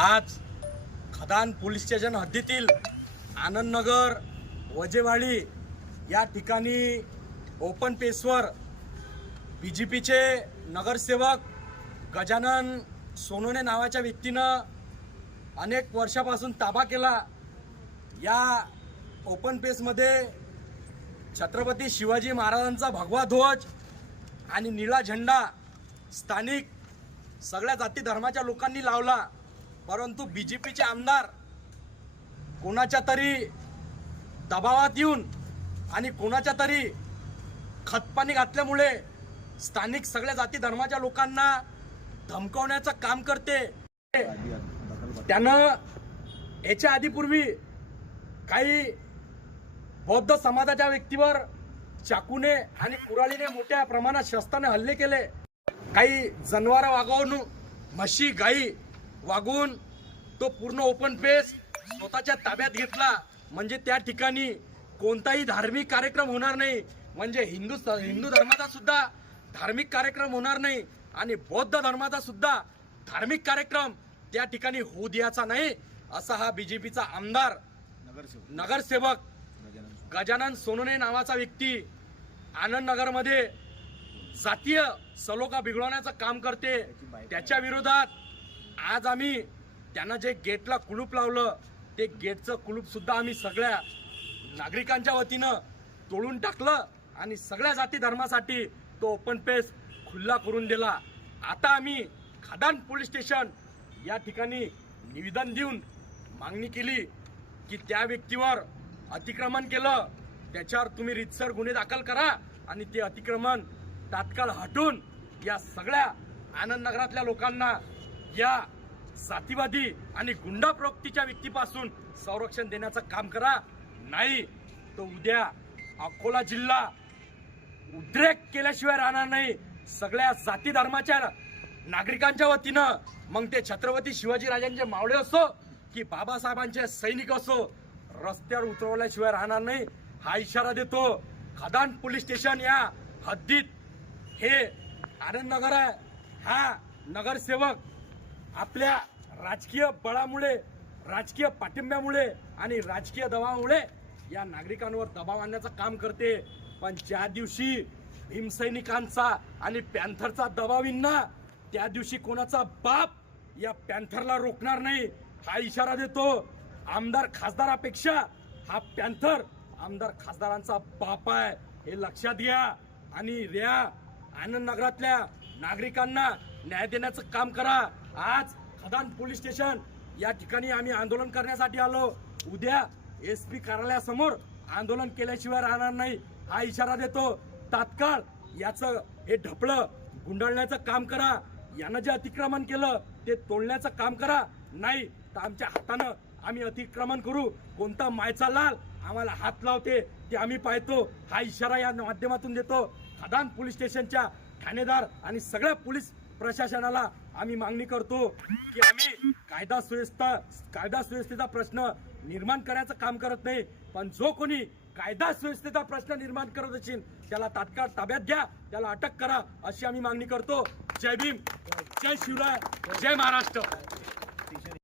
आज खदान police station हद्दीतील आनंदनगर वजेवाडी या ठिकाणी ओपन पेसवर बी जे पीचे नगरसेवक गजानन सोनोने नावाच्या व्यक्तीनं अनेक वर्षापासून ताबा केला. या ओपन पेसमध्ये छत्रपती शिवाजी महाराजांचा भगवा ध्वज आणि निळा झेंडा स्थानिक सगळ्या जाती धर्माच्या लोकांनी लावला. परंतु बी जे पीचे आमदार कोणाच्या तरी दबावात येऊन आणि कोणाच्या तरी खतपाणी घातल्यामुळे स्थानिक सगळ्या जाती धर्माच्या लोकांना धमकवण्याचं काम करते. त्यानं याच्या आधीपूर्वी काही बौद्ध समाजाच्या व्यक्तीवर चाकूने आणि कुराळीने मोठ्या प्रमाणात शस्त्राने हल्ले केले. काही जनावर वागवणूक म्हशी गाई वागवून तो पूर्ण ओपन पेस स्वतःच्या ताब्यात घेतला. म्हणजे त्या ठिकाणी कोणताही धार्मिक कार्यक्रम होणार नाही. म्हणजे हिंदू हिंदू धर्माचा सुद्धा धार्मिक कार्यक्रम होणार नाही आणि बौद्ध धर्माचा सुद्धा धार्मिक कार्यक्रम त्या ठिकाणी होऊ द्यायचा नाही असा हा बीजेपीचा आमदार नगरसेवक. गजानन सोनोने. नावाचा व्यक्ती आनंद नगरमध्ये जातीय सलोखा बिघडवण्याचं काम करते. त्याच्या विरोधात आज आम्ही त्यांना जे गेटला कुलूप लावलं ते गेटचं कुलूपसुद्धा आम्ही सगळ्या नागरिकांच्या वतीनं तोडून टाकलं आणि सगळ्या जाती धर्मासाठी तो ओपन पेस खुल्ला करून दिला. आता आम्ही खादान पोलीस स्टेशन या ठिकाणी निवेदन देऊन मागणी केली की त्या व्यक्तीवर अतिक्रमण केलं. त्याच्यावर तुम्ही रितसर गुन्हे दाखल करा आणि ते अतिक्रमण तात्काळ हटून या सगळ्या आनंद नगरातल्या लोकांना या जातीवादी आणि गुंडा प्रवृत्तीच्या व्यक्तीपासून संरक्षण देण्याचं काम करा. नाही तो उद्या अकोला जिल्हा उद्रेक केल्याशिवाय राहणार नाही. सगळ्या जाती धर्माच्या नागरिकांच्या वतीनं मग ते छत्रपती शिवाजी राजांचे मावळे असो की बाबासाहेबांचे सैनिक असो रस्त्यावर उतरवल्याशिवाय राहणार नाही. हा इशारा देतो. खदान पोलीस स्टेशन या हद्दीत हे आनंद नगर आहे. हा नगरसेवक आपल्या राजकीय बळामुळे राजकीय पाठिंब्यामुळे आणि राजकीय दबावामुळे या नागरिकांवर दबाव आणण्याचं काम करते. पण ज्या दिवशी भीमसैनिकांचा आणि पॅन्थरचा दबाव त्या दिवशी कोणाचा बाप या पॅन्थरला रोखणार नाही हा इशारा देतो. आमदार खासदारापेक्षा हा पॅन्थर आमदार खासदारांचा बाप आहे. हे लक्षात घ्या आणि र्या आनंद नगरातल्या नागरिकांना न्याय देण्याचं काम करा. आज खदान पोलीस स्टेशन या ठिकाणी आम्ही आंदोलन करण्यासाठी आलो. उद्या एस पी कार्यालयासमोर आंदोलन केल्याशिवाय राहणार नाही हा इशारा देतो. तात्काळ याचं हे ढपळं गुंडाळण्याचं काम करा. यानं जे अतिक्रमण केलं ते तोडण्याचं काम करा. नाही तर आमच्या हातानं आम्ही अतिक्रमण करू. कोणता मायचा लाल आम्हाला हात लावते ते आम्ही पाहतो. हा इशारा या माध्यमातून देतो. खदान पोलीस स्टेशनच्या ठाणेदार आणि सगळ्या पोलीस प्रशासनाला आम्ही मागणी करतो की आम्ही कायदा सुव्यवस्था कायदा सुव्यवस्थेचा प्रश्न निर्माण करायचं काम करत नाही. पण जो कोणी कायदा सुव्यवस्थेचा प्रश्न निर्माण करत असेल त्याला तात्काळ ताब्यात घ्या त्याला अटक करा अशी आम्ही मागणी करतो. जय भीम जय शिवराय जय महाराष्ट्र.